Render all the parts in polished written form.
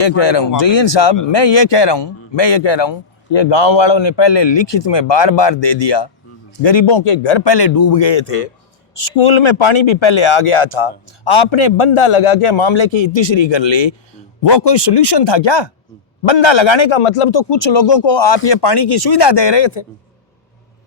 ये कह रहा हूँ जयन साहब, मैं ये कह रहा हूँ ये गांव वालों ने पहले लिखित में बार बार दे दिया। गरीबों के घर पहले डूब गए थे, स्कूल में पानी भी पहले आ गया था, आपने बंदा लगा के मामले की इतिश्री कर ली। वो कोई सोल्यूशन था क्या? बंदा लगाने का मतलब तो कुछ लोगों को आप ये पानी की सुविधा दे रहे थे,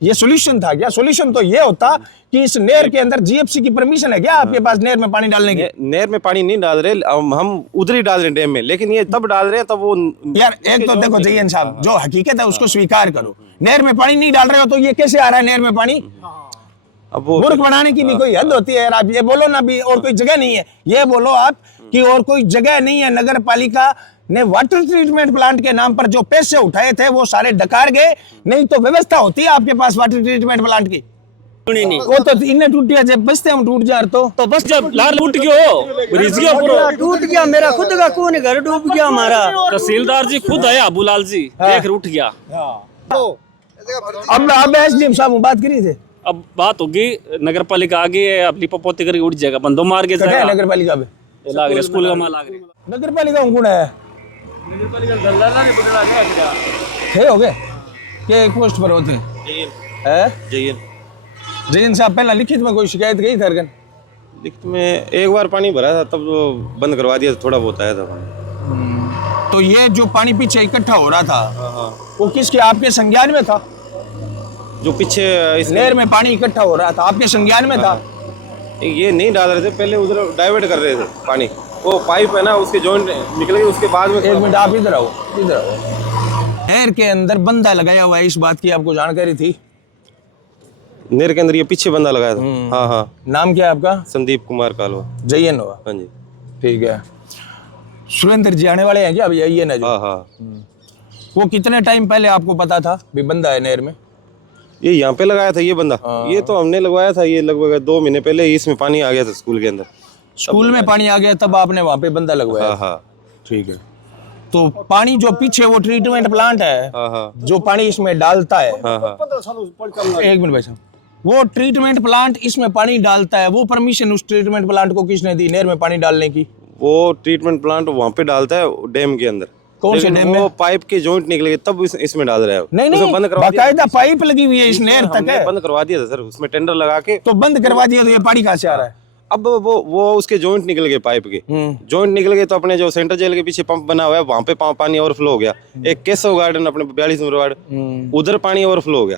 ये सोल्यूशन था क्या? सोल्यूशन तो ये होता कि इस नहर के अंदर जीएफसी की परमिशन है क्या आपके पास नहर में पानी डालने की? नहर में पानी नहीं डाल रहे, हम उधर ही डाल रहे हैं डैम में, लेकिन ये तब डाल रहे हैं तब वो यार एक तो देखो जयन साहब, जो हकीकत है उसको स्वीकार करो। नहर में पानी नहीं डाल रहे हो तो ये कैसे आ रहा है नहर में पानी? अब वो मूर्ख बनाने की भी कोई हद होती है यार। आप ये बोलो ना भी और कोई जगह नहीं है, ये बोलो आप कि और कोई जगह नहीं है। नगर पालिका ने वाटर ट्रीटमेंट प्लांट के नाम पर जो पैसे उठाए थे वो सारे डकार गए, नहीं तो व्यवस्था होती है आपके पास वाटर ट्रीटमेंट प्लांट की। नहीं वो तो इन्हें टूट गया, जब बसते हम टूट जा तो बस जब लार टूट गया हो रिज गया पूरा टूट गया, मेरा खुद का कौन घर डूब गया हमारा। तहसीलदार जी खुद आया अबूलाल जी देख उठ गया। अब एसडीएम साहब बात करी थे, अब बात होगी नगर पालिका आगे अब लिपापोती करके उठ जाएगा, बंदो मार के जाएगा। नगर पालिका में लाग रहे स्कूल का माल लाग रहे नगर पालिका कौन है? थे हो गए के एक पोस्ट पर होते हैं जयन साहब। पहला लिखित में कोई शिकायत गई थी अर्गन? लिखित में एक बार पानी भरा था तब वो बंद करवा दिया, थोड़ा बहुत आया था पानी। तो ये जो पानी पीछे इकट्ठा हो रहा था वो किसके, आपके संज्ञान में था? जो पीछे इस नहर में पानी इकट्ठा हो रहा था आपके संज्ञान में था? ये नहीं डाल रहे थे, पहले उधर डाइवर्ट कर रहे थे पानी। वो पाइप है ना उसके जॉइंट निकल गए, उसके बाद में एक मिनट आप इधर आओ, इधर आओ। नहर के अंदर बंदा लगाया हुआ है, इस बात की आपको जानकारी थी? नहर के अंदर ये पीछे बंदा लगाया था। हाँ हाँ। नाम क्या है आपका? संदीप कुमार कालवा। जयन हुआ? हाँ जी ठीक है। सुरेंद्र जी आने वाले हैं क्या? अभी आइए ना जो। हाँ हाँ। वो कितने टाइम पहले आपको पता था भी बंदा है नहर में? ये यहाँ पे लगाया था ये बंदा, ये तो हमने लगवाया था, ये लगभग 2 महीने पहले इसमें पानी आ गया था स्कूल के अंदर। स्कूल में पानी आ गया तब आपने वहाँ पे बंदा लगवाया? हाँ हाँ। ठीक है। तो पानी जो पीछे वो ट्रीटमेंट प्लांट है, हाँ हाँ। जो पानी इसमें डालता है, हाँ हाँ। एक मिनट भाई साहब, वो ट्रीटमेंट प्लांट इसमें पानी डालता है, वो परमिशन उस ट्रीटमेंट प्लांट को किसने दी नहर में पानी डालने की? वो ट्रीटमेंट प्लांट वहाँ पे डालता है डैम के अंदर। कौन से डैम में? वो पाइप के जॉइंट निकले तब इसमें डाल रहा है। नहीं उसे बंद करवा दिया। बाकायदा पाइप लगी हुई है इस नहर तक है। बंद करवा दिया था सर, उसमें टेंडर लगा के। तो बंद करवा दिया तो ये पानी कहाँ से आ रहा है? अब वो उसके जॉइंट निकल गए, पाइप के जॉइंट निकल गए, तो अपने जो सेंटर जेल के पीछे पंप बना हुआ है वहाँ पे पानी ओवरफ्लो हो गया। एक केशव गार्डन अपने 42 नंबर वार्ड, उधर पानी ओवरफ्लो हो गया।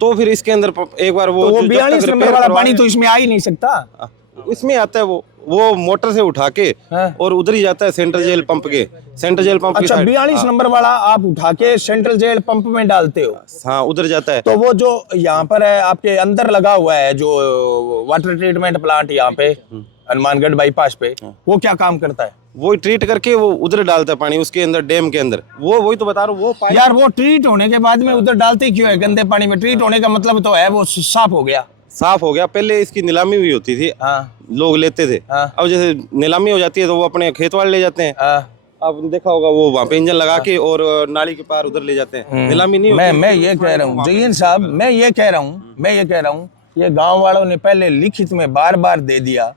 तो फिर इसके अंदर एक बार वो 42 नंबर वाला पानी तो इसमें आ ही नहीं सकता। इसमें आता है वो मोटर से उठा के और उधर ही जाता है सेंट्रल जेल पंप के, सेंट्रल जेल पंप। अच्छा 42 नंबर वाला आप उठा के सेंट्रल जेल पंप में डालते हो? हाँ उधर जाता है। तो वो जो यहाँ पर है आपके अंदर लगा हुआ है जो वाटर ट्रीटमेंट प्लांट यहाँ पे हनुमानगढ़ बाईपास पे, वो क्या काम करता है? वो ट्रीट करके वो उधर डालता है पानी उसके अंदर डैम के अंदर। वही तो बता रहा हूँ। वो यार वो ट्रीट होने के बाद में उधर डालते क्यों है गंदे पानी में? ट्रीट होने का मतलब तो है वो साफ हो गया। साफ हो गया, पहले इसकी नीलामी भी होती थी। हाँ। लोग लेते थे। हाँ। अब जैसे नीलामी हो जाती है तो वो अपने खेत वाले ले जाते हैं। हाँ। आपने देखा होगा वो वहाँ पे इंजन लगा के और नाली के पार उधर ले जाते हैं। नीलामी नहीं होती। मैं ये कह रहा हूँ जयन साहब, मैं ये कह रहा हूँ ये गांव वालों ने पहले लिखित में बार बार दे दिया।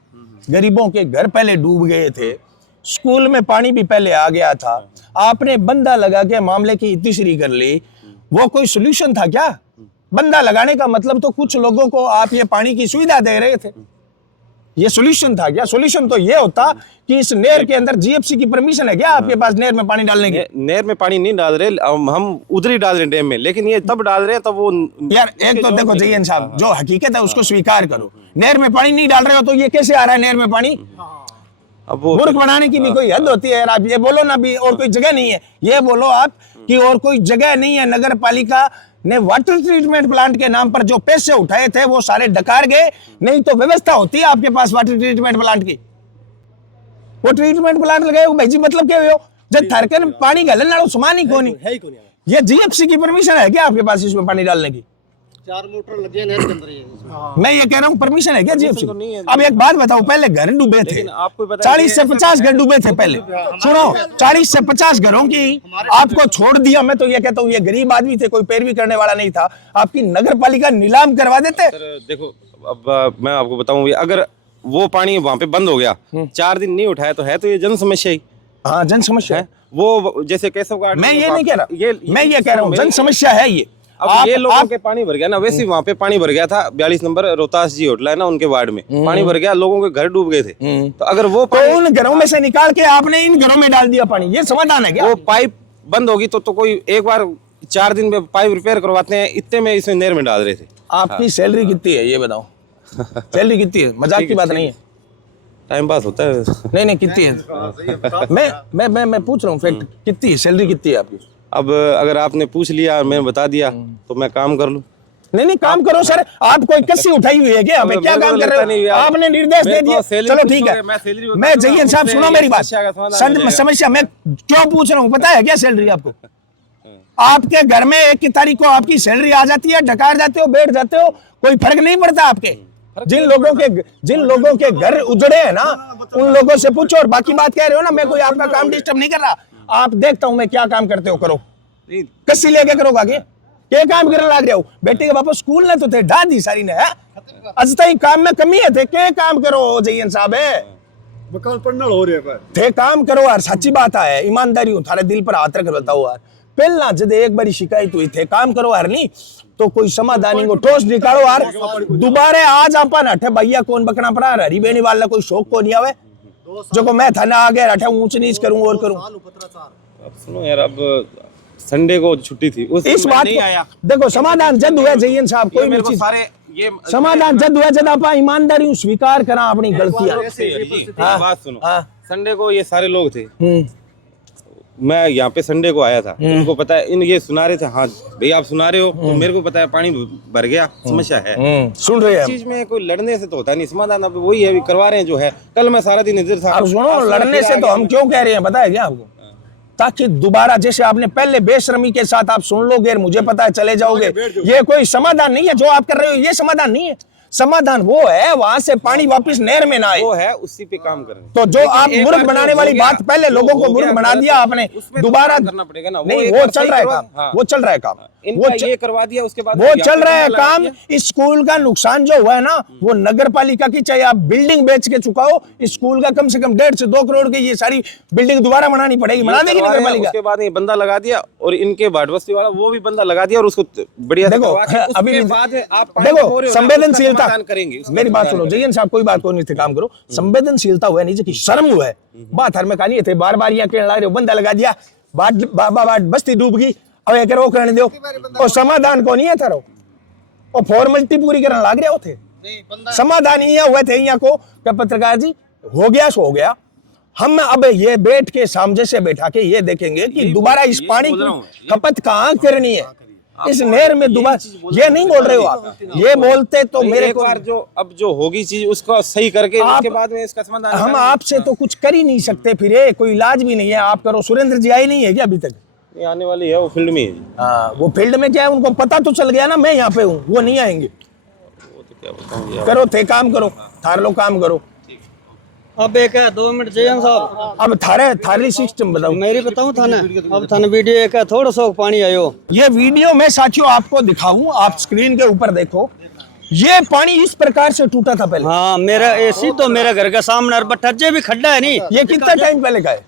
गरीबों के घर पहले डूब गए थे, स्कूल में पानी भी पहले आ गया था, आपने बंदा लगा के मामले की इतिश्री कर ली। वो कोई सोल्यूशन था क्या? बंदा लगाने का मतलब तो कुछ लोगों को आप ये पानी की सुविधा दे रहे थे, ये सोल्यूशन था क्या? सोल्यूशन तो ये होता कि इस नहर के अंदर जीएफसी की परमिशन है क्या आपके पास नहर में पानी डालने की? नहर में पानी नहीं डाल रहे, हम उधर ही डाल रहे हैं डैम में, लेकिन ये तब डाल रहे हैं तब वो। यार एक तो देखो जयन साहब, जो हकीकत है उसको स्वीकार करो। नहर में पानी नहीं डाल रहे हो तो ये कैसे आ रहा है नहर में पानी? अब वो मूर्ख बनाने की भी कोई हद होती है यार। आप ये बोलो ना भी और कोई जगह नहीं है, ये बोलो आप कि और कोई जगह नहीं है। नगर पालिका ने वाटर ट्रीटमेंट प्लांट के नाम पर जो पैसे उठाए थे वो सारे डकार गए, नहीं तो व्यवस्था होती है आपके पास वाटर ट्रीटमेंट प्लांट की। वो ट्रीटमेंट प्लांट लगाए भाई जी, मतलब क्या हो जब थरकन पानी गलन नालो समान ही कोनी है। ये जीएफसी की परमिशन है क्या आपके पास इसमें पानी डालने की? 4 मोटर लगे हैं नहर के अंदर ये। मैं ये कह रहा हूँ परमिशन है क्या जीएफसी? अब एक बात बताओ, पहले घर डूबे थे, 40 से 50 घर डूबे थे पहले। सुनो 40 से 50 घरों की आपको छोड़ दिया। मैं तो ये कहता हूँ ये गरीब आदमी थे, कोई पैरवी करने वाला नहीं था, आपकी नगर पालिका नीलाम करवा देते। देखो अब मैं आपको बताऊं, अगर वो पानी वहाँ पे बंद हो गया, 4 दिन नहीं उठाया तो है तो ये जन समस्या ही। हाँ जन समस्या है। वो जैसे केशव घाट मैं ये नहीं कह रहा, मैं ये कह रहा हूँ जन समस्या है ये। अब ये लोगों के पानी भर गया ना, वैसे ही वहाँ पे पानी भर गया था 42 नंबर रोहतास जी होटल है ना, उनके वार्ड में पानी भर गया, लोगों के घर डूब गए थे। तो अगर वो तो उन घरों में से निकाल के आपने इन घरों में डाल दिया पानी, ये समाधान है क्या? वो पाइप बंद होगी तो कोई एक बार 4 दिन में पाइप रिपेयर करवाते हैं, इतने में इसमें नहर में डाल रहे थे। आपकी सैलरी कितनी है ये बताओ? सैलरी कितनी है? मजाक की बात नहीं है, टाइम पास होता है। नहीं कितनी है? मैं पूछ रहा हूँ फैक्ट, कितनी है सैलरी, कितनी है आपकी? अब अगर आपने पूछ लिया और मैंने बता दिया तो मैं काम कर लूं। नहीं काम करो सर, आप कोई कस्सी उठाई हुई है क्या? हमें क्या काम कर रहे हो? आपने निर्देश दे दिया, चलो ठीक है। मैं जयन साहब सुनो मेरी बात, समस्या मैं क्यों पूछ रहा हूँ पता है क्या? सैलरी आपको, आपके घर में 1 तारीख को आपकी सैलरी आ जाती है, डकार जाते हो, बैठ जाते हो, कोई फर्क नहीं पड़ता आपके। जिन लोगों के घर उजड़े हैं ना, उन लोगों से पूछो। और बाकी बात कह रहे हो ना, मैं कोई आपका काम डिस्टर्ब नहीं कर रहा, आप देखता हूं मैं क्या काम करते हो, करो कस्सी लेके करो आगे, क्या काम करने लग रहे हो? बेटे के बापा स्कूल ने तो थे ढा दी सारी ने, आज तक काम में कमी है थे, क्या काम करो जयन साहब है, बकाल पढ़ना हो रहे हैं थे काम करो यार, सच्ची बात है, ईमानदारी हो, थारे दिल पर हाथ रख बताओ यार। पहला जब एक बारी शिकायत हुई थे काम करो यार, नहीं तो कोई समाधान को ठोस निकालो यार। दोबारा आज अपन हटे भैया कौन बकना पड़ा, हरी बेनी वाला कोई शौक को नहीं आवे जो को मैं थाना आ गया हटे ऊंच नीच करूं और करूं। अब सुनो यार, अब संडे को छुट्टी थी, उस इस बात नहीं आया। देखो समाधान जद हुआ जयन साहब, कोई भी चीज सारे ये समाधान जद हुआ जद आप ईमानदारी स्वीकार करा अपनी गलतियां। बात सुनो, संडे को ये सारे लोग थे, मैं यहाँ पे संडे को आया था, उनको पता है, इन ये सुना रहे थे, हाँ भैया आप सुना रहे हो, तो मेरे को पता है पानी भर गया, समस्या है, सुन रहे हैं। चीज में कोई लड़ने से तो होता नहीं समाधान, अब वही है, करवा रहे हैं जो है। कल मैं सारा दिन इधर था। अब सुनो, लड़ने से तो हम क्यों कह रहे हैं पता है क्या आपको? ताकि दोबारा जैसे आपने पहले बेशर्मी के साथ आप सुन लोगे, मुझे पता है चले जाओगे, ये कोई समाधान नहीं है जो आप कर रहे हो, ये समाधान नहीं है। समाधान वो है वहां से पानी वापस नहर में ना आए, वो है उसी पे काम करें। तो जो आप मूर्ख बनाने वाली बात, पहले लोगों को मूर्ख बना दिया आपने, दोबारा करना पड़ेगा ना। नहीं, वो चल रहा है काम, वो चल रहा है काम, वो ये करवा दिया, उसके बाद वो चल रहा है काम। इस स्कूल का नुकसान जो हुआ है ना, वो नगर पालिका की, चाहे आप बिल्डिंग बेच के चुकाओ, इस स्कूल का कम से कम 1.5 से 2 करोड़ की ये सारी बिल्डिंग दोबारा बनानी पड़ेगी, बना देगी नगर पालिका। उसके बाद ये बंदा लगा दिया, और इनके भाटबस्ती वाला वो भी बंदा लगा दिया, और उसको बढ़िया देखो अभी देखो संवेदनशीलता करेंगे। मेरी बात सुनो जयन साहब, कोई बात को नहीं काम करो, संवेदनशीलता हुआ नहीं, शर्म हुआ है बात हर में कहानी थे, बार बार यहाँ कहने लग रहे हो बंदा लगा दिया, बाट बस्ती डूब गई, अब एक रोक करने दो, और समाधान को नहीं है थारो, और फॉर्मेलिटी पूरी करने लग रहे हो थे। समाधान यहाँ हुए थे यहाँ को क्या पत्रकार जी, हो गया सो हो गया। हम अब ये बैठ के सामने से बैठा के ये देखेंगे कि दोबारा इस पानी की खपत कहाँ करनी है, इस नहर में दोबारा, ये नहीं बोल रहे हो आप, ये बोलते तो मेरे एक बार जो अब जो होगी चीज उसको सही करके उसके बाद में इसका समाधान। हम आपसे तो कुछ कर ही नहीं सकते, फिर ये कोई इलाज भी नहीं है, आप करो। सुरेंद्र जी आए नहीं है क्या अभी तक? ये आने वाली है, वो फील्ड में है। हाँ, वो फील्ड में क्या है, उनको पता तो चल गया ना मैं यहाँ पे हूँ, वो नहीं आएंगे। वो तो क्या बताऊं यार। करो थे काम करो, थार लो काम करो। अब एक है 2 मिनट जयन साहब, अब थारी सिस्टम बताओ। मेरी बताऊं थाने, अब थाने वीडियो एक है, थोड़ा सा पानी आयो, ये वीडियो में साथियों आपको दिखाऊं, आप स्क्रीन के ऊपर देखो, ये पानी इस प्रकार से टूटा था पहले। हाँ मेरा एसी तो मेरे घर के सामने, और बठज्जे भी खड्डा है नहीं, ये कितना टाइम पहले का है?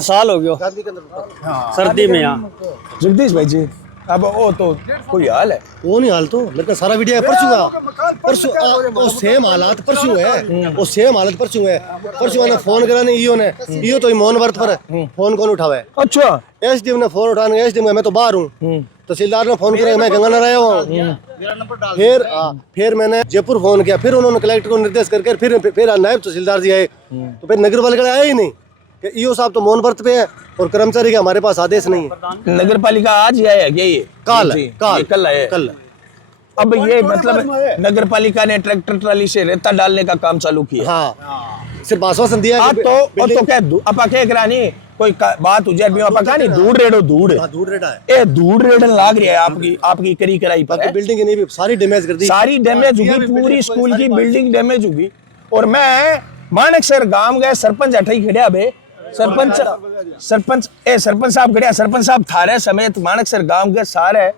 साल हो गया सर्दी में। यहाँ जगदीश भाई जी, अब वो तो कोई हाल है, वो नहीं हाल तो लेकिन सारा वीडियो है, परसों वो सेम हालात परसों है, वो सेम हालत परसों है। परसों ने फोन करा नहीं, इयो तो मोहन वर्त पर फोन कौन उठावे? अच्छा एसडीएम ने फोन उठाने, एसडीएम मैं तो बाहर हूँ, तहसीलदार ने फोन किया, मैं गंगानगर आया हूँ। फिर मैंने जयपुर फोन किया, फिर उन्होंने कलेक्टर को निर्देश करके फिर नायब तहसीलदार जी आए, तो फिर नगर पालिका आया ही नहीं। ईओ साहब तो मौन व्रत पे है, और कर्मचारी का हमारे पास आदेश नहीं है। नगर पालिका आज ही आया क्या? ये कल आया। कल अब ये मतलब नगर पालिका ने ट्रैक्टर ट्राली से रेता डालने का काम चालू किया। हाँ, सिर्फ आश्वासन दिया आप तो क्या अपा क्या करानी कोई बात उजर भी अपा कहानी धूड़ रेडो धूड़ रेडा है, ए धूड़ रेडन लाग रही है आपकी करी कराई पर। बिल्डिंग की नहीं सारी डैमेज कर दी, सारी डैमेज होगी, पूरी स्कूल की बिल्डिंग डैमेज होगी। और मैं मानकसर गांव गए, सरपंच अठई खड़िया बे, सरपंच साहब खड़िया, सरपंच साहब थारे समेत मानकसर गांव के सारे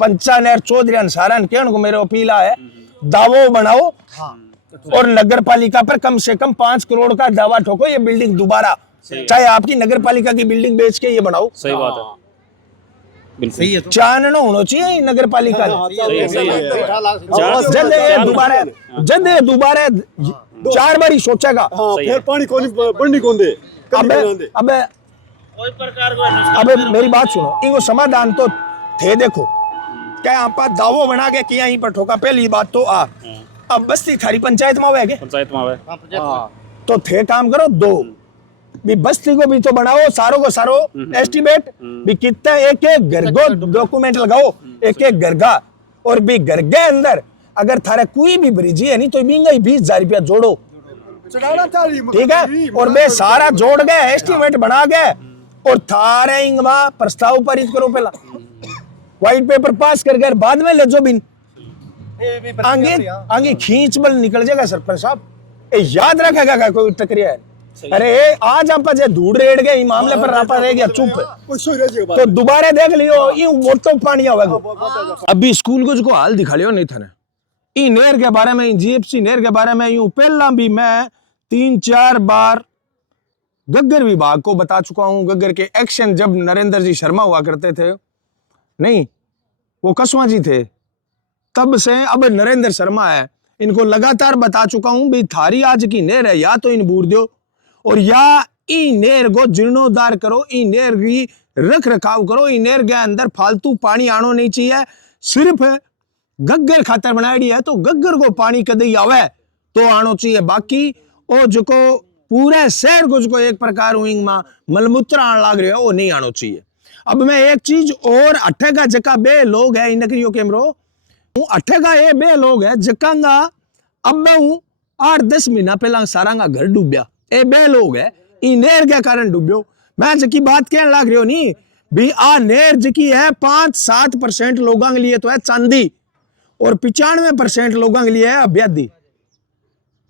पंचा नेर चौधरी सारा कहने को मेरे अपील है, दावो बनाओ और नगर पालिका पर कम से कम 5 करोड़ का दावा ठोको, ये बिल्डिंग दोबारा चाहे आपकी नगर पालिका की बिल्डिंग बेच के ये बनाओ, सही बात है, बिल्कुल चानना होना चाहिए नगर पालिका सही है। जब ये दोबारा 4 बार ही सोचेगा। फिर पानी कौन बढ़नी कौन दे अबे अबे मेरी बात सुनो, इनको समाधान तो थे देखो, क्या आप दावो बना के किया यहीं पर ठोका, पहली बात तो अब बस्ती थारी पंचायत में हुआ है पंचायत में आवे तो थे काम करो दो भी, बस्ती को भी तो बनाओ, सारों को सारो एस्टिमेट भी कितना एक एक घर को डॉक्यूमेंट लगाओ, एक एक घर का, और भी घर के अंदर अगर थारे कोई भी ब्रिज है नहीं तो बींगा 20,000 रुपया जोड़ो, ठीक है, और मैं सारा जोड़ गए एस्टिमेट बना गए और थारे इंगमा प्रस्ताव पारित करो, पहला व्हाइट पेपर पास कर गए, बाद में ले जो बिन आगे आगे खींच बल निकल जाएगा सरपंच साहब, याद रखेगा का कोई टकरिया है। अरे आज आप जे धूड़ रेड़ गए मामले पर आपा रह गया चुप, तो दोबारा देख लियो ये वोटों पानी आवेगा। अभी स्कूल को जो हाल दिखा लियो नहीं था ना, ई नेर के बारे में, जीएफसी नेर के बारे में यूं पहला भी मैं 3-4 बार गग्गर विभाग को बता चुका हूं। गग्गर के एक्शन जब नरेंद्र जी शर्मा हुआ करते थे, नहीं वो कसवा जी थे, तब से अब नरेंद्र शर्मा है, इनको लगातार बता चुका हूं भी थारी आज की नेर है या तो इन बूर दो और या ई नेर को जीर्णोद्धार करो, ई नेर की रख रखाव करो, ई नेर के अंदर फालतू पानी आनो नहीं चाहिए, सिर्फ गग्गर खातर बनाई है तो गग्गर को पानी कदे आवे तो आनो चाहिए, बाकी ओ जो पूरे शहर को जो एक प्रकार विंग में मलमूत्र आने लग रहे हो वो नहीं आनो चाहिए। अब मैं एक चीज और अठे का जका बे लोग है इन नकरियो कैमरो अठे का ये बे लोग है जकांगा अब मैं हूं 8-10 महीना पहला सारा का घर डूबया, ए बे लोग है ई नेर के कारण डूब्यो। मैं जकी बात कहने लग रही हो नहीं भी आ नेर जकी है 5-7% लोगों के लिए तो है चांदी और 95% लोगों के लिए है ब्यादी,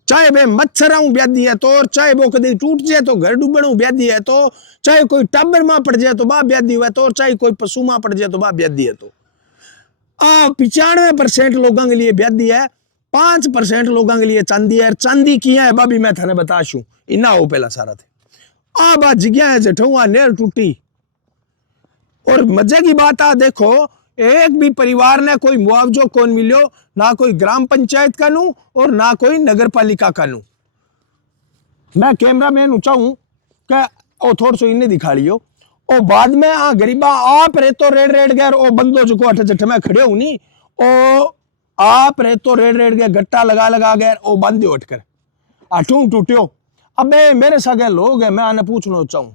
चाहे वे मच्छरों ब्यादी है तो, चाहे वो कभी टूट जाए तो घर डूबणों ब्यादी है तो, चाहे कोई टाबर मां पड़ जाए तो बा ब्यादी हुआ तो, चाहे कोई पशु मां पड़ जाए तो बा ब्यादी है तो 95% लोगों के लिए ब्यादी है, 5% लोगों के लिए चांदी है। चांदी किया है बाबी मैं थाने बताशू इना हो पहला सारा थे आ बात जिग्या है जठुआ नेर टूटी। और मजे की बात आ देखो एक भी परिवार ने कोई मुआवजो कौन मिलो, ना कोई ग्राम पंचायत का नू और ना कोई नगर पालिका का नू। मैं कैमरा मैन ऊंचाऊं क्या ओ थोड़ा सो इन्हें दिखा लियो और बाद में आ गरीबा आप रे तो रेड रेड गैर ओ बंदो जो को अठ जठ में खड़े हूं नी ओ आप रे तो रेड रेड गए गट्टा लगा लगा गैर ओ बंद उठ कर अठू टूटियो। अबे मेरे सगे लोग है मैं आने पूछना चाहूं।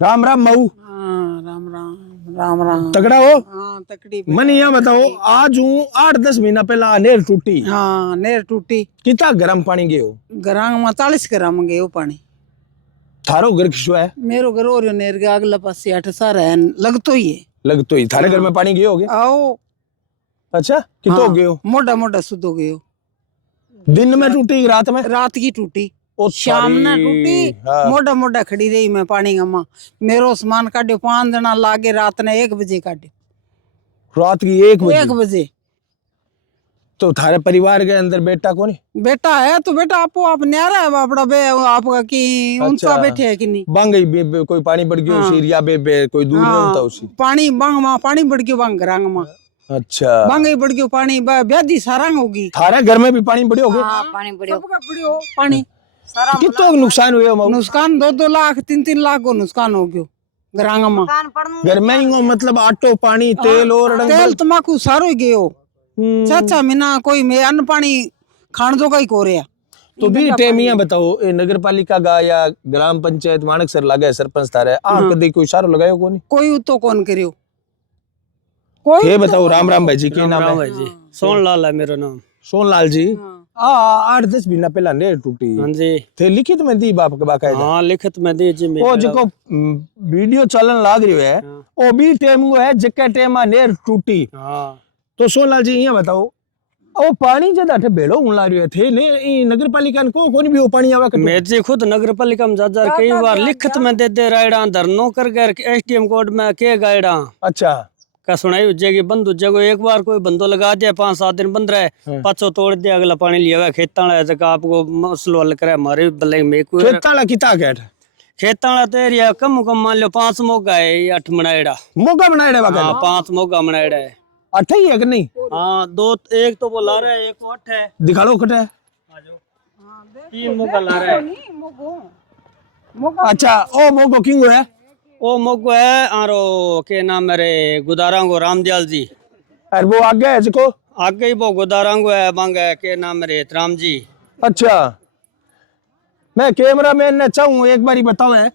राम राम मऊ। राम राम राम राम तगड़ा हो। हाँ तकड़ी मन यहाँ बताओ आज हूँ 8-10 महीना पहला नेर टूटी। हाँ नेर टूटी। कितना गर्म पानी गए हो? ग्राम में 40 ग्राम गए हो पानी। थारो घर किसो है? मेरो घर और नेर के अगला पासे 8 सारा है लगतो ही है। लगतो ही थारे घर में पानी गए होगे? आओ अच्छा कितो हाँ, गए हो? मोटा मोटा सुधो गए हो। दिन में टूटी रात में? रात की टूटी ओ शाम ने टूटी। हाँ। मोटा मोटा खड़ी रही मैं पानी गमा मेरो सामान काटो 5 जना लागे रात ने 1 बजे काटे। रात की 1 बजे? 1 बजे। तो थारे परिवार के अंदर बेटा कौन है? बेटा है तो बेटा आपो आप न्यारा है बापड़ा बे आपका की ऊंचा बैठे है कि नहीं? बांग कोई पानी बढ़ गयो हाँ। सीरिया बे कोई दूर नहीं होता उसी। पानी बांग मा पानी बढ़ गयो बांग घरांग मा। अच्छा बांग बढ़ गयो पानी ब्यादी सारंग होगी। थारे घर में भी पानी बढ़े होगे? हाँ पानी बढ़ियो सबका बढ़ियो पानी सारा। कितो नुकसान हुए मऊ? नुकसान 2-2 लाख 3-3 लाख को नुकसान हो गयो घरांग मा। घर में ही मतलब आटो पानी तेल और तेल तमाकू सारो ही गयो। चाचा मिना कोई में अन्न पानी खान जो का ही कोरिया। तो भी टेमिया बताओ ए नगर पालिका का या ग्राम पंचायत मानक सर लगे सरपंच थारे आ कदी कोई सारो लगायो कोनी? कोई तो कौन करियो कोई ये बताओ। राम राम भाई जी के नाम है? भाई जी सोनलाल है मेरा नाम। सोनलाल जी आ 8-10 महीना पहला नेर टूटी। हाँ जी थे लिखित में दी बाप के बाकायदा? हाँ लिखित में दी जी। ओ जिको वीडियो चलन लाग रही है ओ भी टेम है जके टेम नेर टूटी। हाँ तो सोनलाल जी ये बताओ ओ पानी जदा अठे भेड़ो हुन लाग रही थे ने ई नगर पालिका को कोनी भी ओ पानी आवे कटो? मैं जी खुद नगर पालिका में जा कई बार लिखित में दे रायडा धरनो कर गए एसडीएम कोर्ट में के गायडा। अच्छा का सुनाई उजेगी बंद उजेगो एक बार कोई बंदो लगा दिया 5-7 दिन बंद रहे पाछो तोड़ दिया अगला पानी लिया खेता जगह आपको मसलो हल करे हमारे बल्ले में खेता ला किता कहट खेतां वाला तो एरिया कम मान लो 5 मोगा है, 8 बनाएड़ा। मोगा बनाएड़ा हाँ वगैरह 5 मोगा बनाएड़ा है। 8 ही है कि नहीं? हाँ 2, एक तो वो ला रहा है, एक 8 है। दिखा लो कटे। 3 मोगा ला रहा है। अच्छा ओ मोगो किंग है? ओ मोगो है आरो के नाम मेरे गुदारांगो रामदयाल जी। और वो आगे है जिको? आगे ही वो गुदारांगो है बांगे के नाम मेरे राम जी। अच्छा मैं कैमरामैन ने चाहूँ एक बारी बताओ है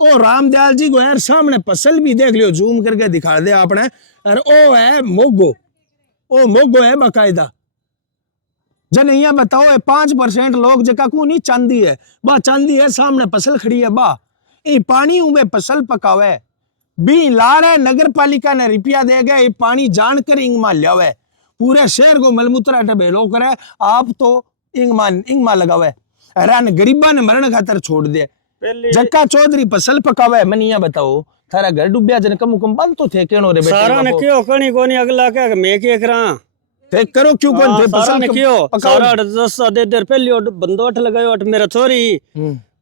ओ रामदयाल जी को यार सामने फसल भी देख लियो, जूम करके दिखा दे आपने। और ओ है मोगो, ओ मोगो है बाकायदा। जन यहाँ बताओ 5% लोग जका को नहीं चांदी है, बा चांदी है सामने फसल खड़ी है, बा ये पानी में फसल पकावे भी ला रहे नगर पालिका ने रुपया दे गए, ये पानी जानकर इंगमा लियावे, पूरे शहर को मलमूत्रा ढबेलो करे, आप तो इंगमा लगावे, रन गरीबा ने मरण खातर छोड़ दे। जक्का चौधरी फसल पकावे, मनिया बताओ थारा घर डूबिया जन कम बंद तो थे क्यों रे बेटे? सारा ने क्यों कणी कोनी अगला के मैं के करा थे करो क्यों कौन थे सारा ने फसल क्यों सारा 10 दे देर पहली बंदो अठ लगायो अठ मेरा छोरी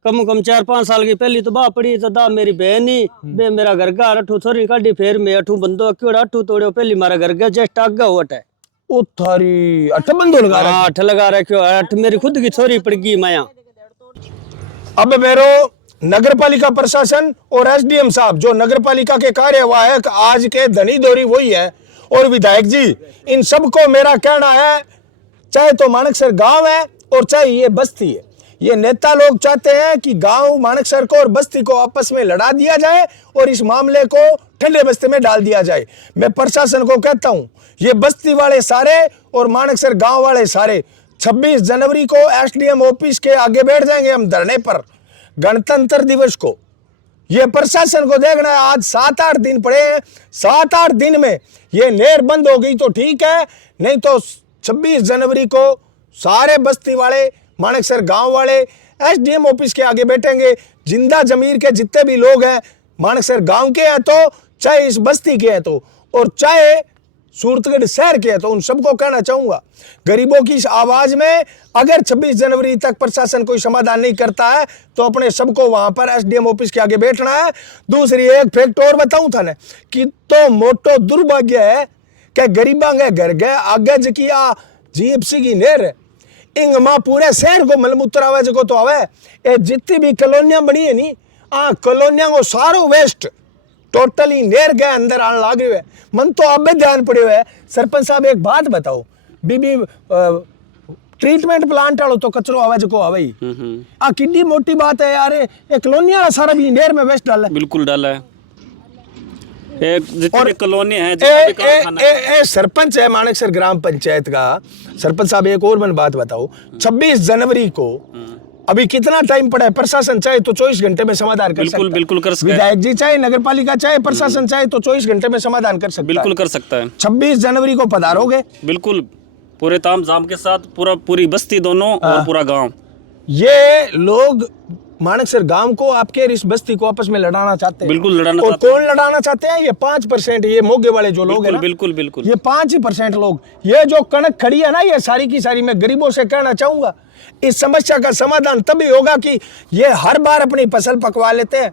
कम 4-5 साल की पहली तो बा पड़ी तो दा मेरी बहन ही बे मेरा घर का अठू छोरी काटी, फिर मैं अठू बंदो क्यों अठू तोड़ो पहली मारा घर का जस्ट आगा होट है ओ थारी 8 बंदो लगा रहा। 8 लगा रखियो, 8 मेरी खुद की छोरी पड़ गई माया। अब मेरो नगर पालिका प्रशासन और एसडीएम साहब जो नगर पालिका के कार्यवाहक आज के धनी दौरी वही है, और विधायक जी इन सबको मेरा कहना है, चाहे तो माणकसर गांव है और चाहे ये बस्ती है, ये नेता लोग चाहते हैं कि गांव माणकसर को और बस्ती को आपस में लड़ा दिया जाए और इस मामले को ठंडे बस्ते में डाल दिया जाए। मैं प्रशासन को कहता हूं ये बस्ती वाले सारे और माणकसर गांव वाले सारे 26 जनवरी को एसडीएम ऑफिस के आगे बैठ जाएंगे हम धरने पर, गणतंत्र दिवस को। ये प्रशासन को देखना है, आज 7-8 दिन पड़े हैं, 7-8 दिन में ये नहर बंद हो गई तो ठीक है, नहीं तो 26 जनवरी को सारे बस्ती वाले माणकसर गांव वाले एसडीएम ऑफिस के आगे बैठेंगे। जिंदा जमीर के जितने भी लोग हैं माणकसर गांव के हैं तो चाहे इस बस्ती के हैं तो और चाहे सूरतगढ़ शहर के हैं तो उन सबको कहना चाहूंगा गरीबों की इस आवाज में अगर 26 जनवरी तक प्रशासन कोई समाधान नहीं करता है तो अपने सबको वहां पर एसडीएम ऑफिस के आगे बैठना है। दूसरी एक फैक्ट और बताऊं था ना कि तो मोटो दुर्भाग्य है कि गरीबा के घर गए आगे जकी आ जीएफसी की नहर है इंग मां पूरे शहर को मलमूत्र आवे जको तो आवे, ये जितनी भी कॉलोनियां बनी है नी आ कॉलोनियां को सारो वेस्ट टोटली नेर गए अंदर आने लग रहे है। मन तो अब ध्यान पड़े हुए है। सरपंच साहब एक बात बताओ, बीबी ट्रीटमेंट प्लांट वालों तो कचरो आवे जको आवे ही आ कितनी मोटी बात है यार, ये कॉलोनियां सारा भी नेर में वेस्ट डाला है। बिल्कुल डाला है, एक जितनी कॉलोनी है सरपंच है माणकसर ग्राम पंचायत का। सरपंच साहब एक और मन बात बताओ, 26 जनवरी को अभी कितना टाइम पड़ा है? प्रशासन चाहे तो 24 घंटे में समाधान कर सकता है। बिल्कुल कर सकता है। विधायक जी चाहे नगर पालिका चाहे प्रशासन चाहे तो 24 घंटे में समाधान कर सकता है। बिल्कुल कर सकता है। 26 जनवरी को पधारोगे? बिल्कुल पूरे ताम झाम के साथ, पूरी बस्ती दोनों और पूरा गांव। ये लोग माणकसर गांव को आपके इस बस्ती को आपस में लड़ाना चाहते हैं। बिल्कुल लड़ाना और चाहते हैं। कौन लड़ाना चाहते हैं? ये 5% ये मोगे वाले जो लोग हैं ना, बिल्कुल बिल्कुल ये 5% लोग, ये जो कणक खड़ी है ना, ये सारी की सारी मैं गरीबों से कहना चाहूंगा इस समस्या का समाधान तभी होगा कि ये हर बार अपनी फसल पकवा लेते हैं।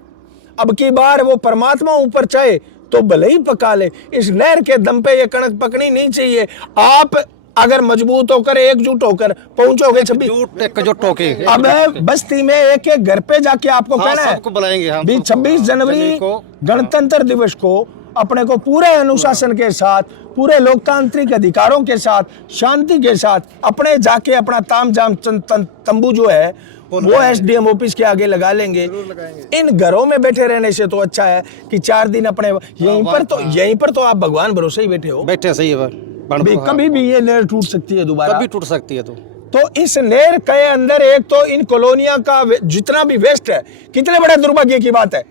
अब की बार वो परमात्मा ऊपर चाहे तो भले ही पका ले, इस नहर के दम पे ये कणक पकनी नहीं चाहिए। आप अगर मजबूत होकर एकजुट होकर पहुंचोगे 26 अब बस्ती में एक एक घर पे जाके आपको कहना है सबको बुलाएंगे हम 26 जनवरी गणतंत्र दिवस को अपने को पूरे अनुशासन के साथ, पूरे लोकतांत्रिक अधिकारों के साथ, शांति के साथ अपने जाके अपना ताम जाम तंबू जो है वो एसडीएम ऑफिस के आगे लगा लेंगे। इन घरों में बैठे रहने से तो अच्छा है कि 4 दिन अपने यहीं पर तो आप भगवान भरोसे ही बैठे हो। बैठे सही है, कभी भी ये नहर टूट सकती है दोबारा, कभी टूट सकती है। तो इस नहर के अंदर एक तो इन कॉलोनियों का जितना भी वेस्ट है, कितने बड़े दुर्भाग्य की बात है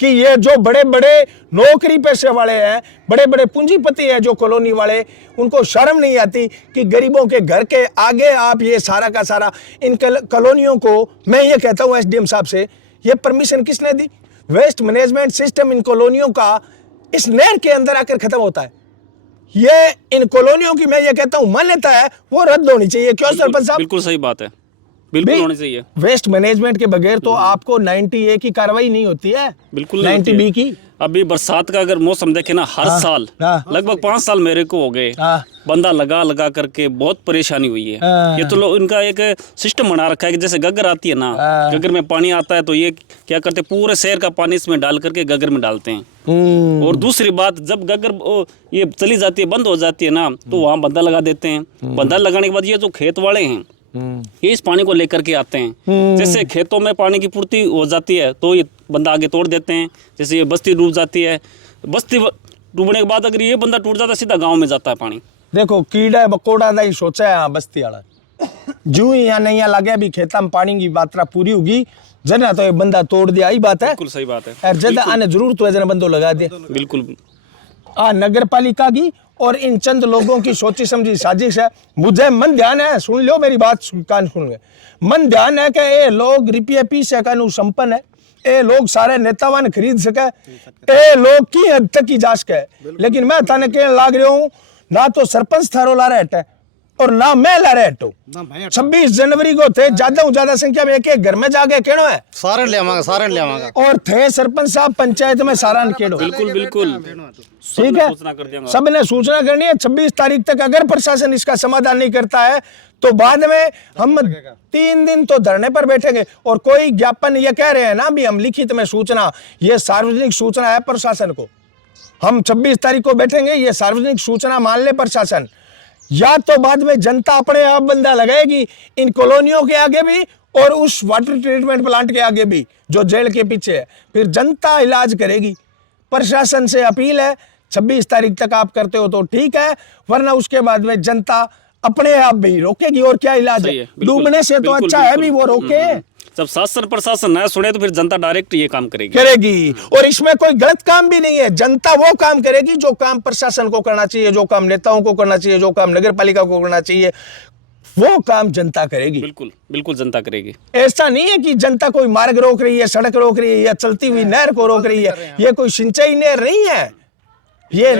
कि ये जो बड़े बड़े नौकरी पेशे वाले हैं, बड़े बड़े पूंजीपति हैं जो कॉलोनी वाले, उनको शर्म नहीं आती कि गरीबों के घर के आगे आप ये सारा का सारा इन कॉलोनियों को, मैं ये कहता हूँ एसडीएम साहब से, ये परमिशन किसने दी? वेस्ट मैनेजमेंट सिस्टम इन कॉलोनियों का इस नहर के अंदर आकर खत्म होता है। ये इन कॉलोनियों की मैं ये कहता हूँ मान्यता है वो रद्द होनी चाहिए। क्यों सरपंच साहब? बिल्कुल सही बात है। बिल्कुल भाई, होनी चाहिए। वेस्ट मैनेजमेंट के बगैर तो आपको 90A की कार्रवाई नहीं होती है, बिल्कुल नहीं होती 90B है। की। अभी बरसात का अगर मौसम देखे ना, हर साल हाँ। लगभग 5 साल मेरे को हो गए, हाँ। बंदा लगा लगा करके बहुत परेशानी हुई है। हाँ। ये तो लोग इनका एक सिस्टम बना रखा है कि जैसे गग्गर आती है ना, गग्गर में पानी आता है तो ये क्या करते हैं, पूरे शहर का पानी इसमें डाल करके गग्गर में डालते हैं। और दूसरी बात, जब गग्गर ये चली जाती है, बंद हो जाती है ना, तो वहाँ बंदा लगा देते हैं। बंदा लगाने के बाद ये जो खेत वाले हैं ये इस पानी को लेकर के आते हैं। जैसे खेतों में पानी की पूर्ति हो जाती है तो ये बंदा आगे तोड़ देते हैं। जैसे ये बस्ती डूब जाती है, बस्ती डूबने के बाद अगर ये बंदा टूट जाता है, सीधा गांव में जाता है पानी। देखो कीड़ा मकोड़ा दा ही सोचा है हाँ बस्ती वाला, जू ही यहाँ नहीं लगे भी खेता में पानी की मात्रा पूरी होगी जना तो ये बंदा तोड़ दिया, ही बात है। बिल्कुल सही बात है। और जद आने जरूरत हुए जना बंदो लगा दे। बिल्कुल नगर पालिका की और इन चंद लोगों की सोची समझी साजिश है। मुझे मन ध्यान है, सुन लो मेरी बात, कान सुन गए, मन ध्यान है कि ये लोग रुपये पी सका संपन्न है, ये लोग सारे नेतावान खरीद सके, ये लोग की हद तक की जा सके। लेकिन मैं थाने कहने लाग रहा हूँ, ना तो सरपंच थारो ला रहे हटे और ना मैं ला रहे हटो। 26 जनवरी को थे ज्यादा संख्या में एक घर में जाके कहनो है सारे ले आवांगा और थे सरपंच साहब पंचायत में सारा केड़ो। बिल्कुल बिल्कुल ठीक है, सबने सूचना करनी है। 26 तारीख तक अगर प्रशासन इसका समाधान नहीं करता है तो बाद में हम 3 दिन तो धरने पर बैठेंगे। और कोई ज्ञापन ये कह रहे हैं ना भी हम लिखित में सूचना, ये सार्वजनिक सूचना है प्रशासन को, हम 26 तारीख को बैठेंगे, ये सार्वजनिक सूचना मान ले प्रशासन, या तो बाद में जनता अपने आप बंदा लगाएगी इन कॉलोनियों के आगे भी और उस वाटर ट्रीटमेंट प्लांट के आगे भी जो जेल के पीछे है, फिर जनता इलाज करेगी। प्रशासन से अपील है 26 तारीख तक आप करते हो तो ठीक है, वरना उसके बाद में जनता अपने आप भी रोकेगी। और क्या इलाज है, डूबने से तो अच्छा है भी वो रोके। जब शासन प्रशासन न सुने तो फिर जनता डायरेक्ट ये काम करेगी। और इसमें कोई गलत काम भी नहीं है, जनता वो काम करेगी जो काम प्रशासन को करना चाहिए, जो काम नेताओं को करना चाहिए, जो काम नगर पालिका को करना चाहिए, वो काम जनता करेगी। बिल्कुल बिल्कुल जनता करेगी। ऐसा नहीं है कि जनता कोई मार्ग रोक रही है, सड़क रोक रही है या चलती हुई नहर को रोक रही है। ये कोई सिंचाई नहर नहीं है, ये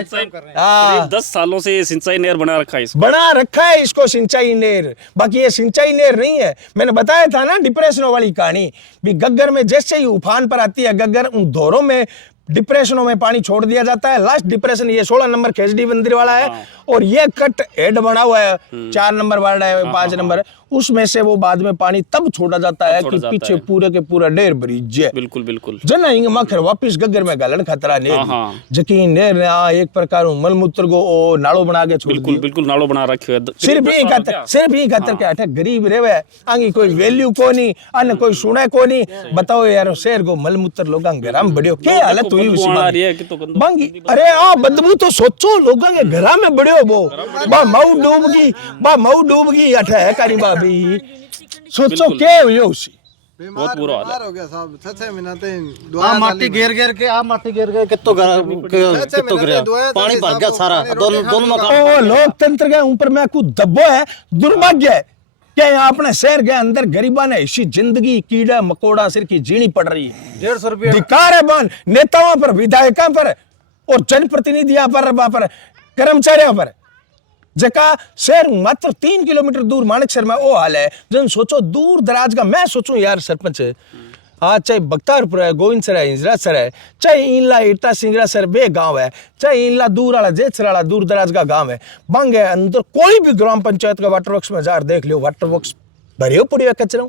10 सालों से ये सिंचाई नहर बना रखा है, बना रखा है इसको सिंचाई नहर। बाकी ये सिंचाई नहर नहीं है। मैंने बताया था ना डिप्रेशनों वाली कहानी भी, गग्गर में जैसे ही उफान पर आती है गग्गर, उन धोरों में डिप्रेशनों में पानी छोड़ दिया जाता है। लास्ट डिप्रेशन ये 16 नंबर खेजड़ी मंदिर वाला है और ये कट हेड बना हुआ है 4 नंबर वार्ड है, 5 नंबर है, उसमें से वो बाद में पानी तब छोड़ा जाता है कि पीछे पूरे के पूरा ढेर ब्रिज है। बिल्कुल बिल्कुल जन हिंग मखर वापिस गग्गर में गालन खतरा नेर जकीन नेर एक प्रकार मलमूत्र को ओ नालो बना के छोड़ बिल्कुल बिल्कुल नालो बना रखे है। सिर्फ यही खातर के अठे गरीब रेवे आंगी कोई वैल्यू को नहीं, अन्य कोई सुने को नहीं। बताओ यार शहर को मलमूत्र लोगां घरा में बढ़ियो के हालत हुई उसी बांगी। अरे आ बदबू तो सोचो लोगां के घरा में बढ़ियो वो बा मऊ डूब गई अठे है कारी भाभी, सोचो के हुई उसी बहुत बुरा हाल हो गया साहब। 6 महीना ते माटी घेर के कितो गिरा पानी भर गया सारा दोनों मकान। ओ लोकतंत्र के ऊपर में कुछ दबो है, दुर्भाग्य है कि यहाँ अपने शहर के अंदर गरीबा ने ऐसी जिंदगी कीड़ा मकोड़ा सिर की जीनी पड़ रही है। 150 रुपया धिक्कार है बन नेताओं पर, विधायकों पर और जनप्रतिनिधियों पर कर्मचारियों पर, जका शहर मात्र 3 किलोमीटर दूर माणकसर में वो हाल है। जन सोचो दूर दराज का, मैं सोचूं यार सरपंच हाँ चाहे बख्तारपुर है, गोविंदसर है, इंजरासर है, चाहे इनला इटा सिंगरासर बे गांव है, चाहे इनला दूर वाला जेसराला दूर दराज का गांव है, बंग है अंदर कोई भी ग्राम पंचायत का वाटर वर्क्स में जार देख लो, वाटर वर्क्स भरे पड़ी है कचरा।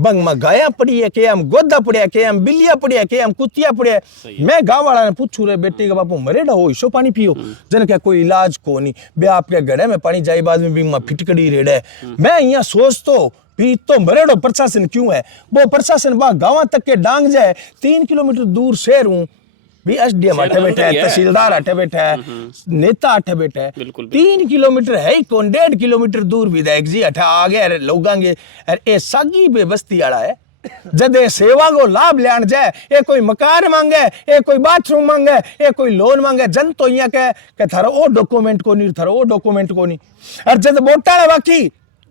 बंग में गाया पड़ी है के हम गोदा पड़िया के हम बिल्लिया पड़िया के हम कुतिया पड़िया। मैं गांव वाला ने पूछू रे बेटी का बापू मरे ना हो इसो पानी पियो, जन क्या कोई इलाज को नहीं बे आपके गड़े में पानी जाए बाद में भी फिटकड़ी रेड़े। मैं यहाँ सोच तो मरेड़ो प्रशासन क्यों है, वो प्रशासन बा गांव तक के डांग जाए। 3 किलोमीटर दूर शहर हूँ भी, एसडीएम अठे बैठा है, तहसीलदार अठे बैठा है, नेता अठे बैठा है। 3 किलोमीटर है ही कौन, 1.5 किलोमीटर दूर विधायक जी अठे आ गए लोगांगे। ए सागी पे बस्ती आड़ा है, जद सेवा को लाभ लेन जाए, ये कोई मकान मांगे, ये कोई बाथरूम मांगे, ये कोई लोन मांगे, जन तो यहाँ के थारो ओ डॉक्यूमेंट को नहीं, थारो ओ डॉक्यूमेंट को नहीं। और जद बोटाड़ा बाकी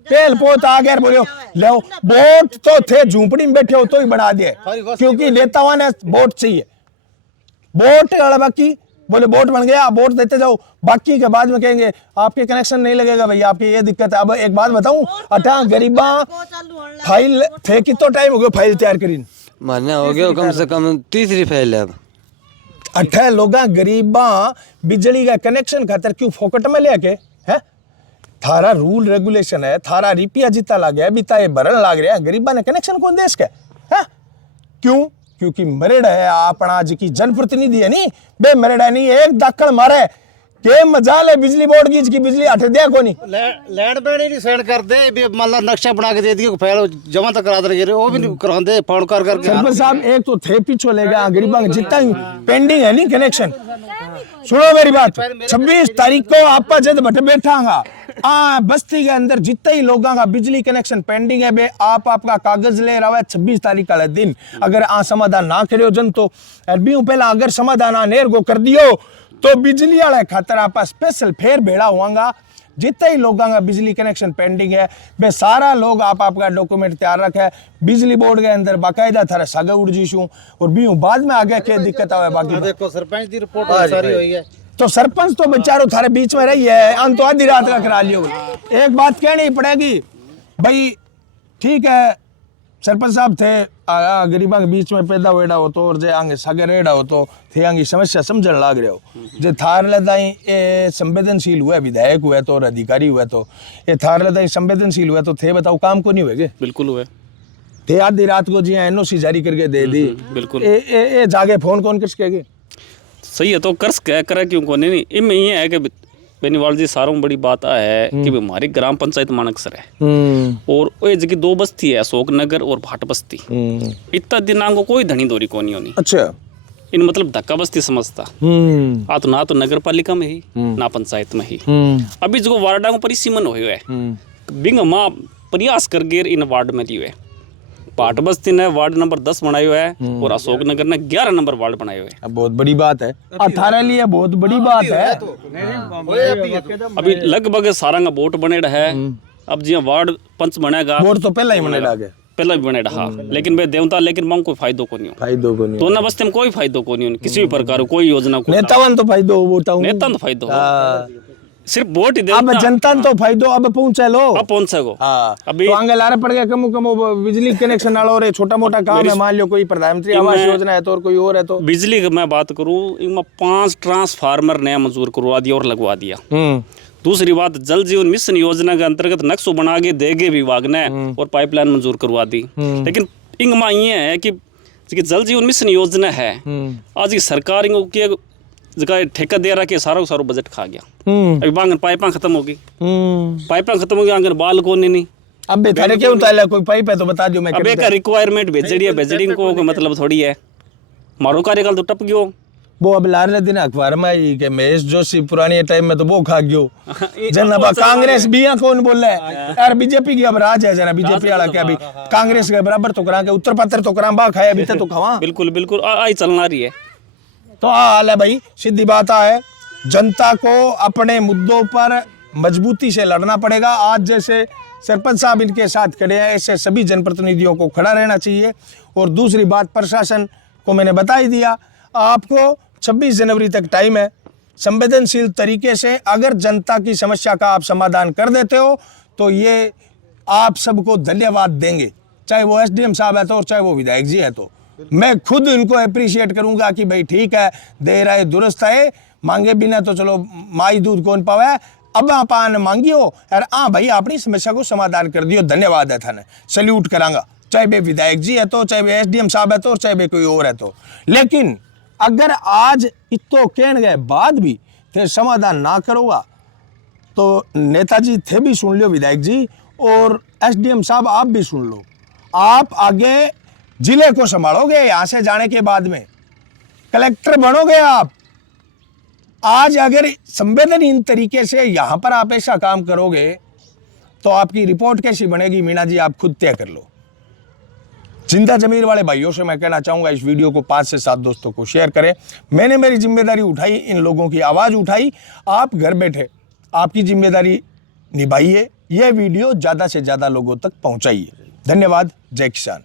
पेल पोत आ गया बोलो लो बोट तो थे झूंपड़ी में बैठे हो तो ही बना दिए, क्योंकि नेताओं ने बोट चाहिए। बोट वाला बाकी बोले बोट बन गया, बोट देते जाओ, बाकी के बाद में कहेंगे आपके कनेक्शन नहीं लगेगा भैया, आपकी ये दिक्कत है। अब एक बात बताऊं, अठा गरीबा फाइल थे, कितना टाइम हो गया फाइल तैयार करी? महीना हो गया कम से कम, तीसरी फैल है अब। अठा लोगा गरीबा बिजली का कनेक्शन खातर क्यों फोकट में लेके है? थारा रूल रेगुलेशन है, थारा रिपिया जीता लाग गया, बीता ये भरन लाग रहा है, गरीबा ने कनेक्शन कौन दे इसके है? क्यों? क्योंकि मरेड़ा है अपना जी की जनप्रतिनिधि है, नहीं बे मरेड़ा नहीं, एक दक्कड़ मारे के मजाल है बिजली बोर्ड की बिजली हट दिया कोनी लैंड बैड ही नहीं सेंड कर दे, मतलब नक्शा बना के दे दिया, फैल जमा तक करा दे, वो भी नहीं करांदे, फोन कर करके। सरपंच साहब एक तो थे पीछे ले गया, गरीबा का जितना ही पेंडिंग है नहीं कनेक्शन। सुनो मेरी बात, 26 तारीख को आपा जब बट बैठांगा बस्ती के अंदर जितने ही लोगों का बिजली कनेक्शन पेंडिंग है, बे आपका कागज ले रहा है 26 तारीख का दिन। अगर समाधान ना करियो जन तो पहला अगर समाधान आनेर को कर दियो तो बिजली वाले खातर आप स्पेशल फेर भेड़ा हुआगा। जितने ही लोगों का बिजली कनेक्शन पेंडिंग है, बे सारा लोग आप आपका डॉक्यूमेंट तैयार रखे, बिजली बोर्ड के अंदर बाकायदा थारा सगा उड़ जीशू और भी बाद में आगे क्या दिक्कत आवे। बाकी देखो सरपंच की रिपोर्ट सारी हुई है, तो सरपंच तो बेचारो थारे बीच में रही है, अंत तो आधी रात का करा लियो। एक बात कहनी पड़ेगी भाई, ठीक है सरपंच साहब थे गरीबा के बीच में पैदा वेड़ा हो तो और जे आगे सगे रेड़ा हो तो थे आगे समस्या समझन लाग रहे हो। जे थार लदाई ए संवेदनशील हुआ विधायक हुआ तो और अधिकारी हुआ तो ये थार लदाई संवेदनशील हुआ तो थे बताओ काम को नहीं हुए? बिल्कुल हुए थे आधी रात को जी एनओसी जारी करके दे दी। बिल्कुल ए जागे फोन कौन किसके? सही है तो कर्ज कह करे क्यों को नहीं? इनमें ये है कि बेनीवाल जी सारों बड़ी बात आ है कि हमारी ग्राम पंचायत मानकसर है और वो जगह 2 बस्ती है, अशोक नगर और भाट बस्ती। इतना दिनांग को कोई धनी दौरी को नहीं होनी। अच्छा, इन मतलब धक्का बस्ती समझता आ तो ना तो नगर पालिका में ही ना पंचायत में ही। अभी जो वार्डा को परिसीमन हुए है बिंग माँ प्रयास कर गिर इन वार्ड में लियो है। भाट बस्ती ने वार्ड नंबर 10 बनायो है और अशोक नगर ने 11 नंबर वार्ड बनायो है। बहुत बड़ी बात है, 18 लिए बहुत बड़ी बात है। अभी लगभग सारा का वोट बने है। अब जी वार्ड पंच बनेगा, वोट तो पहला ही बने डागे, पहला भी बने रहा, लेकिन वे देवता लेकिन मांग कोई फायदो को नहीं हो, फायदो को नहीं, तो ना बस्ते में कोई फायदो को नहीं हो, किसी भी प्रकार कोई योजना को। नेतावन तो फायदो वोटाऊं, नेता तो फायदो सिर्फ वोट ही दे। अब जनता तो फायदो अब पहुंचे लो, अब पहुंचे गो। अभी तो आगे लारे पड़ गया कमो कमो बिजली कनेक्शन वाला और छोटा मोटा काम है, मान लो कोई प्रधानमंत्री आवास योजना है तो और कोई और है तो बिजली की मैं बात करूं, इनमें 5 ट्रांसफार्मर नया मंजूर करवा दिया और लगवा दिया। दूसरी बात, जल जीवन मिशन योजना के अंतर्गत नक्शा बना के देगे विभाग ने और पाइपलाइन मंजूर करवा दी। लेकिन इनमें ये है कि जल जीवन मिशन योजना है, आज की सरकार इनको की जगह ठेका दे रहा कि सारा सारा बजट खा गया। अभी बांगन पाइपा खत्म होगी, पाइपा खत्म हो गई, आंगन बाल को नहीं। अब बेचारे क्यों ताला कोई पाइप है तो बता दो मैं। अब एक रिक्वायरमेंट भेजड़ी है, भेजड़ी को मतलब थोड़ी है, मारो कार्यकाल तो टप गयो। वो अब लारे दिन अखबार में आई कि महेश जोशी पुराने टाइम में तो वो खा गयो जन। अब कांग्रेस भी कौन बोल रहा है यार, बीजेपी की अब राज है जना, बीजेपी वाला क्या भी कांग्रेस के बराबर तो करा के उत्तर पत्र तो करा बा खाया अभी तो खावा। बिल्कुल बिल्कुल आई चलना रही है तो हाल है भाई, सीधी बात है जनता को अपने मुद्दों पर मजबूती से लड़ना पड़ेगा। आज जैसे सरपंच साहब इनके साथ खड़े हैं, ऐसे सभी जनप्रतिनिधियों को खड़ा रहना चाहिए। और दूसरी बात, प्रशासन को मैंने बता ही दिया, आपको 26 जनवरी तक टाइम है। संवेदनशील तरीके से अगर जनता की समस्या का आप समाधान कर देते हो तो ये आप सबको धन्यवाद देंगे, चाहे वो एसडीएम साहब है तो और चाहे वो विधायक जी है तो। मैं खुद इनको अप्रिशिएट करूंगा कि भाई ठीक है, दे रहे दुरुस्त है, मांगे बिना तो चलो माई दूध कौन पावे, अब आप मांगियो यार हाँ भाई अपनी समस्या को समाधान कर दियो, धन्यवाद है थाने, सल्यूट करांगा, चाहे वे विधायक जी है तो, चाहे वे एसडीएम साहब है तो, चाहे वे कोई और है तो। लेकिन अगर आज इतो कहने गए बाद भी फिर समाधान ना करोगा तो नेताजी थे भी सुन लो, विधायक जी और एसडीएम साहब आप भी सुन लो, आप आगे जिले को संभालोगे, यहां से जाने के बाद में कलेक्टर बनोगे आप। आज अगर संवेदनहीन तरीके से यहां पर आप ऐसा काम करोगे तो आपकी रिपोर्ट कैसी बनेगी मीणा जी, आप खुद तय कर लो। जिंदा जमीर वाले भाइयों से मैं कहना चाहूंगा इस वीडियो को 5 से 7 दोस्तों को शेयर करें। मैंने मेरी जिम्मेदारी उठाई, इन लोगों की आवाज उठाई, आप घर बैठे आपकी जिम्मेदारी निभाइए, यह वीडियो ज्यादा से ज्यादा लोगों तक पहुंचाइए। धन्यवाद, जय किसान।